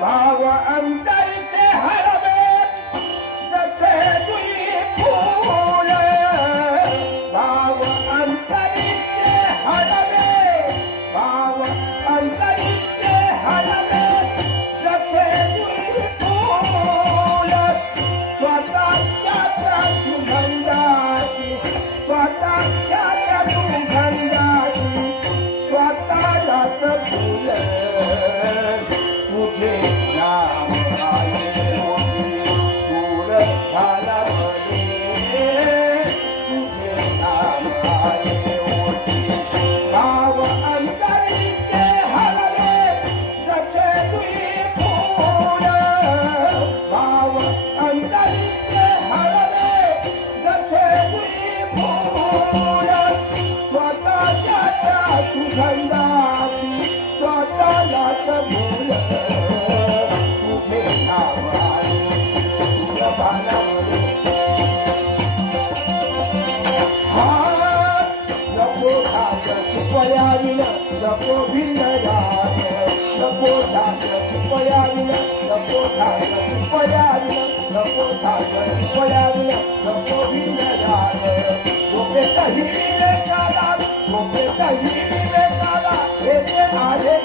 भाव अंतरचे हरवे जसे नको भिन्न जात नको सागर पयाविन नको सागर पयाविन नको सागर पयाविन नको भिन्न विवेकाला विवेकाला हे ते आले